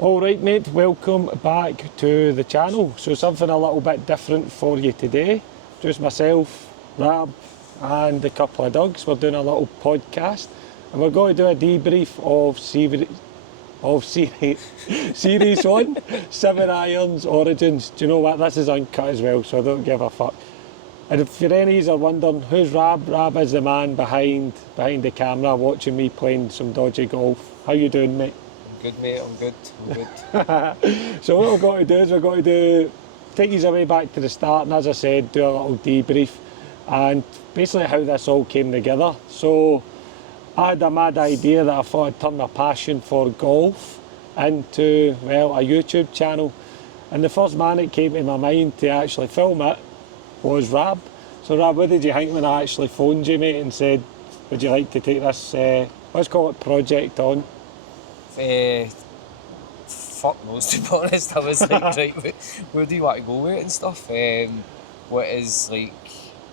Alright mate, welcome back to the channel. So something a little bit different for you today. Just myself, Rab and a couple of dogs. We're doing a little podcast and we're going to do a debrief series 1, 7Irons Origins. Do you know what? This is uncut as well, so I don't give a fuck. And if you're any are wondering who's Rab, Rab is the man behind the camera watching me playing some dodgy golf. How you doing mate? Good mate, I'm good. So what we're going to do is we're going to take you away back to the start and as I said, do a little debrief and basically how this all came together. So I had a mad idea that I thought I'd turn my passion for golf into, well, a YouTube channel. And the first man that came to my mind to actually film it was Rab. So Rab, what did you think when I actually phoned you mate and said, would you like to take this, let's call it project on? Fuck knows, to be honest. I was like, right, where do you want to go with it and stuff? What is like,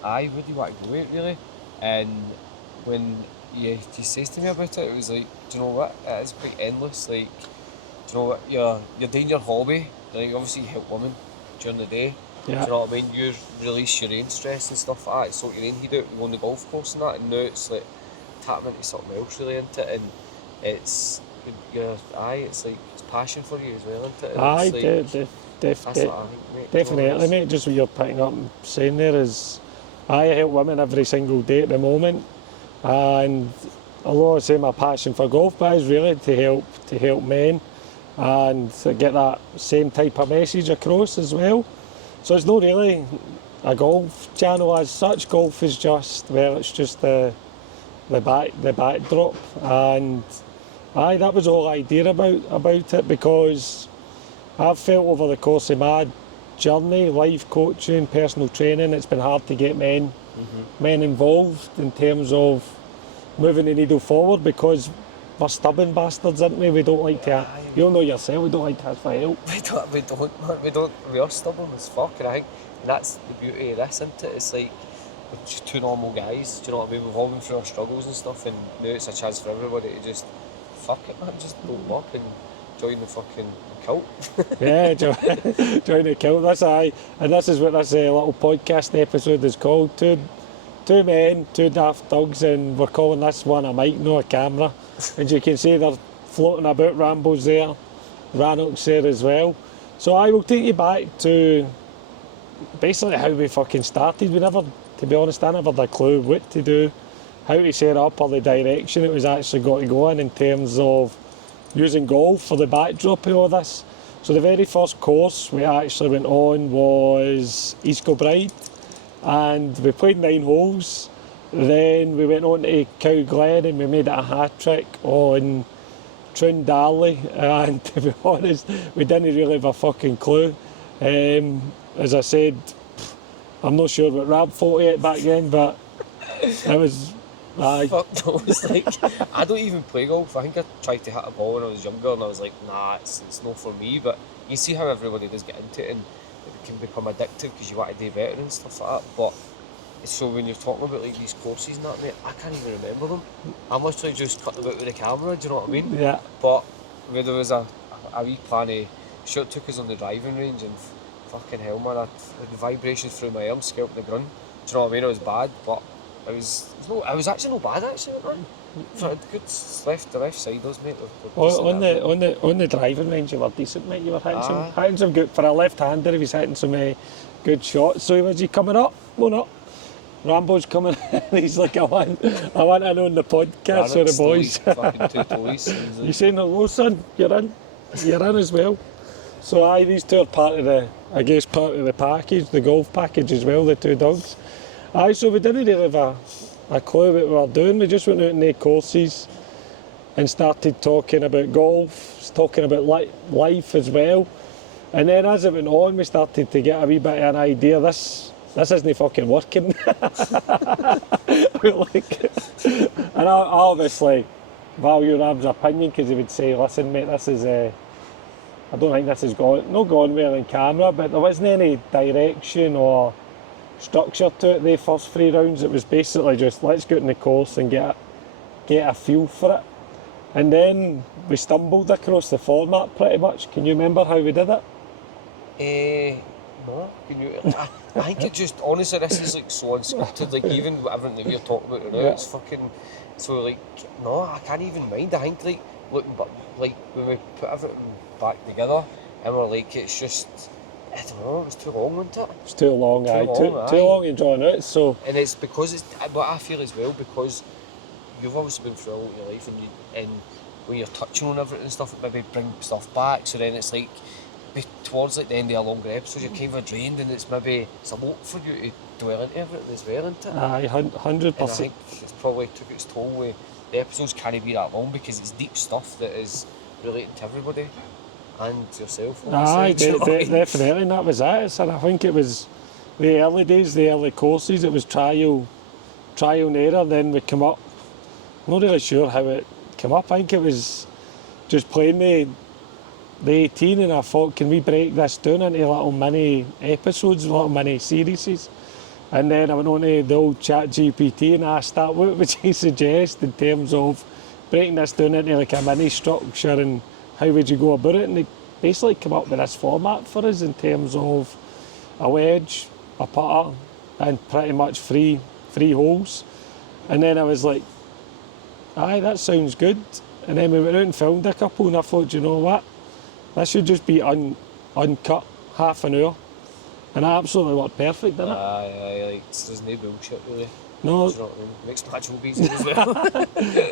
where do you want to go with it really? And when you says to me about it, it was like, do you know what? It is quite endless. Like, do you know what? You're doing your hobby. Like, obviously you help women during the day. Yeah. Do you know what I mean? You release your own stress and stuff like that. It's what your own head out. You go on the golf course and that, and now it's like tapping into something else really into it, and it's like it's passion for you as well, isn't it? Aye, like, that's what I think, mate. definitely, mate. Just what you're picking up and saying there is, I help women every single day at the moment, and although I say my passion for golf, but is really to help men, and to get that same type of message across as well. So it's not really a golf channel as such. Golf is just, well, it's just the backdrop, and aye, that was all idea about it, because I've felt over the course of my journey, life coaching, personal training, it's been hard to get men involved in terms of moving the needle forward, because we're stubborn bastards, aren't we? We don't like to, you'll know yourself, we don't like to ask for help. We are stubborn as fuck, and I think that's the beauty of this, isn't it? It's like, we're just two normal guys, do you know what I mean? We've all been through our struggles and stuff, and now it's a chance for everybody to just fuck it, man, just roll up and join the fucking cult. Yeah, join the cult, that's aye. And this is what this little podcast episode is called. Two men, two daft dogs, and we're calling this one a mic, no a camera. And you can see they're floating about, Rambo's there, Rannoch's there as well. So I will take you back to basically how we fucking started. We never, to be honest, I never had a clue what to do, how to set up, or the direction it was actually got to go in terms of using golf for the backdrop of all this. So the very first course we actually went on was East Kilbride, and we played 9 holes. Then we went on to Cow Glen and we made it a hat trick on Trindarley, and to be honest, we didn't really have a fucking clue. As I said, I'm not sure what Rab thought of it back then, but it was... Fuck knows, like, I don't even play golf. I think I tried to hit a ball when I was younger and I was like, nah, it's not for me, but you see how everybody does get into it and it can become addictive because you want to do better and stuff like that. But so when you're talking about like these courses and that, mate, I can't even remember them. I'm literally just cutting about with the camera, do you know what I mean? Yeah. But where there was a wee plan of, sure, it took us on the driving range, and fucking hell, man, the vibrations through my arms scalped the grunt. Do you know what I mean? It was bad, but it was actually not bad, actually, man. For a good the left side, those, mate. On the driving range, you were decent, mate. You were hitting some good, for a left-hander, he was hitting some good shots. So was he coming up? Well, not. Rambo's coming in, he's like, I want to know on the podcast, so the boys. Fucking 2 toys. You saying hello, son? You're in as well. So aye, these two are part of the package, the golf package as well, the 2 dogs. Aye, so we didn't really have a clue what we were doing. We just went out in the courses and started talking about golf, talking about life as well. And then as it went on, we started to get a wee bit of an idea, this isn't fucking working. And I obviously value Rab's opinion, because he would say, listen mate, this is, I don't think this is not gone well in camera, but there wasn't any direction or structure to it the first 3 rounds. It was basically just, let's go out in the course and get a feel for it. And then we stumbled across the format pretty much. Can you remember how we did it? No, can you? I think it just, honestly, this is like so unscripted. Like, even everything that we're talking about right now, it's fucking. So, like, no, I can't even mind. I think, like, looking back, like, when we put everything back together, and we're like, it's just, I don't know, it was too long, wasn't it? It's too long, too long and drawn out. So, and it's because it's what I feel as well, because you've obviously been through all your life, and when you're touching on everything and stuff, it maybe bring stuff back. So then it's like, towards like the end of a longer episode, you're kind of drained, and it's a lot for you to dwell into everything as well, isn't it? aye, 100%. And I think it's probably took its toll with the episodes can't be that long, because it's deep stuff that is relating to everybody and yourself. Aye, definitely, and that was it. And I think it was the early days, the early courses, it was trial and error, then we come up. I'm not really sure how it came up. I think it was just playing the 18, and I thought, can we break this down into little mini episodes, little mini series? And then I went on to the old chat GPT and asked that, what would you suggest in terms of breaking this down into like a mini structure, and how would you go about it? And they basically come up with this format for us in terms of a wedge, a putter, and pretty much three holes. And then I was like, aye, that sounds good. And then we went out and filmed a couple, and I thought, you know what? That should just be uncut, half an hour. And it absolutely worked perfect, didn't it? Aye, like, there's no bullshit really. No. You know what I mean? Makes my job easy as well.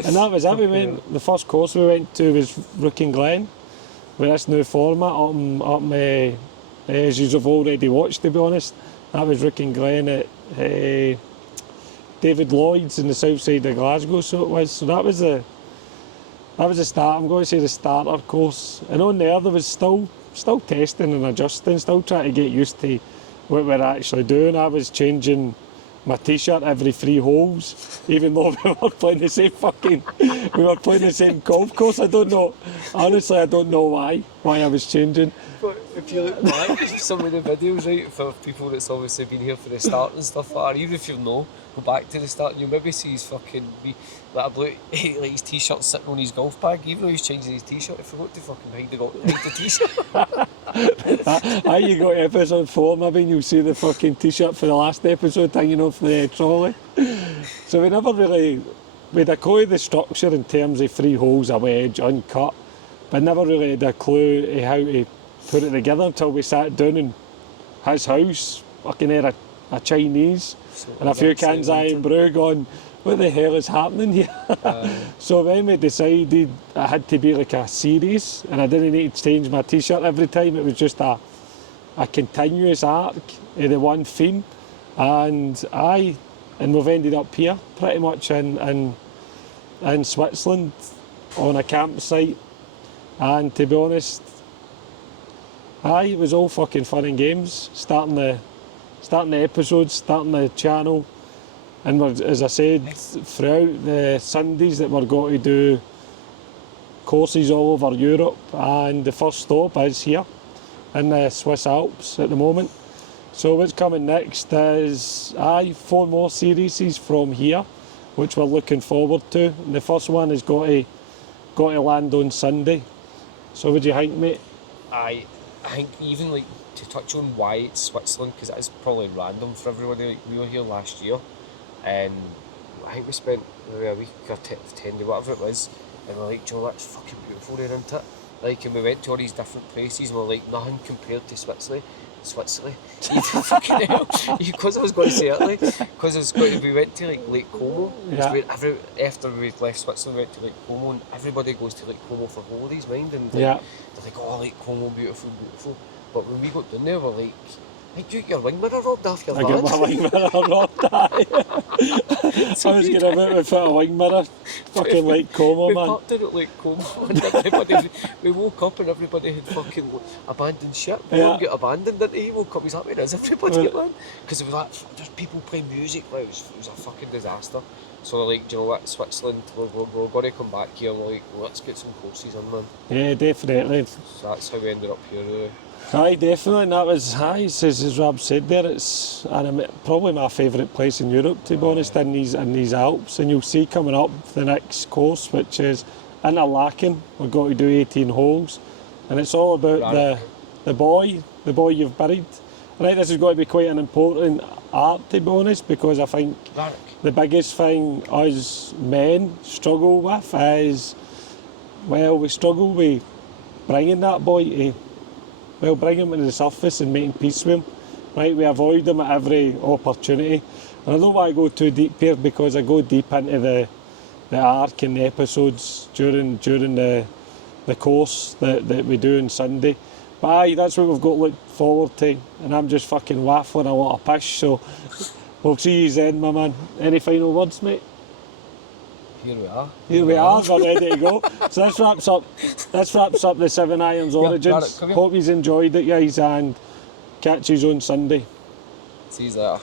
And that was it. We went, the first course we went to was Rooking Glen, with this new format as you've already watched, to be honest. That was Rooking Glen at David Lloyd's in the south side of Glasgow, so it was. So that was the start. I'm going to say the starter course. And on there was still testing and adjusting, still trying to get used to what we're actually doing. I was changing my t-shirt every 3 holes, even though we were playing the same golf course. I don't know, honestly, I don't know why I was changing. But if you look back at some of the videos, right, for people that's obviously been here for the start and stuff like that, even if you know, go back to the start, you'll maybe see his fucking, like a bloke, like his t-shirt sitting on his golf bag, even though he's changing his t-shirt, he forgot to fucking hide the t-shirt. Aye, you got episode 4 maybe, and you'll see the fucking t-shirt for the last episode hanging off the trolley. So we never really, we'd a clue the structure in terms of 3 holes, a wedge, uncut, but never really had a clue of how to put it together until we sat down in his house, fucking had a Chinese and a few cans of iron brew, going, what the hell is happening here? So then we decided it had to be like a series, and I didn't need to change my t-shirt every time. It was just a continuous arc of the one theme, and we've ended up here pretty much in Switzerland on a campsite. And to be honest, it was all fucking fun and games, starting the episodes, starting the channel. And we're, as I said, throughout the Sundays that we're going to do courses all over Europe, and the first stop is here in the Swiss Alps at the moment. So what's coming next is 4 more series from here, which we're looking forward to. And the first one is got to land on Sunday. So what do you think, mate? I think even like to touch on why it's Switzerland, because it is probably random for everybody. Like, we were here last year, and I think we spent maybe a week or 10 days, whatever it was, and we're like, Joe, that's fucking beautiful there, isn't it? Like, and we went to all these different places, and we're like, nothing compared to Switzerland. Fucking hell. Because I was going to say it, like, because we went to like Lake Como. Yeah. After we left Switzerland, we went to Lake Como, and everybody goes to Lake Como for holidays, mind, and like, Yeah. they're like, oh, Lake Como, beautiful. But when we got down there, we're like, you get your wing mirror robbed off your van. I got my wing mirror robbed, I was going to fit a wing mirror, fucking Lake Como, we man. We parked in at Lake Como, and everybody, we woke up and everybody had fucking abandoned ship. We all get abandoned, didn't he? Woke up, he's like, where is everybody, man? Because it was like, there's people playing music, like, it was a fucking disaster. So we're like, do you know what, Switzerland, we're going to come back here, and we're like, let's get some courses in, man. Yeah, definitely. So that's how we ended up here, really. Aye, definitely, and that was, as Rob said there, it's probably my favourite place in Europe, to be honest, in these Alps. And you'll see coming up the next course, which is Interlaken. We've got to do 18 holes, and it's all about Right. the boy you've buried. I think this is going to be quite an important art, to be honest, because I think Right. the biggest thing us men struggle with is, well, we struggle with bringing that boy to, well, bring him to the surface and making peace with him. Right, we avoid him at every opportunity. And I don't want to go too deep here because I go deep into the arc and the episodes during the course that we do on Sunday. But aye, that's what we've got to look forward to. And I'm just fucking waffling a lot of pish, so we'll see you then, my man. Any final words, mate? Here we are. Here we are, we're ready to go. So this wraps up the 7Irons Origins. come here. Hope you've enjoyed it, guys, and catch you on Sunday. See you later.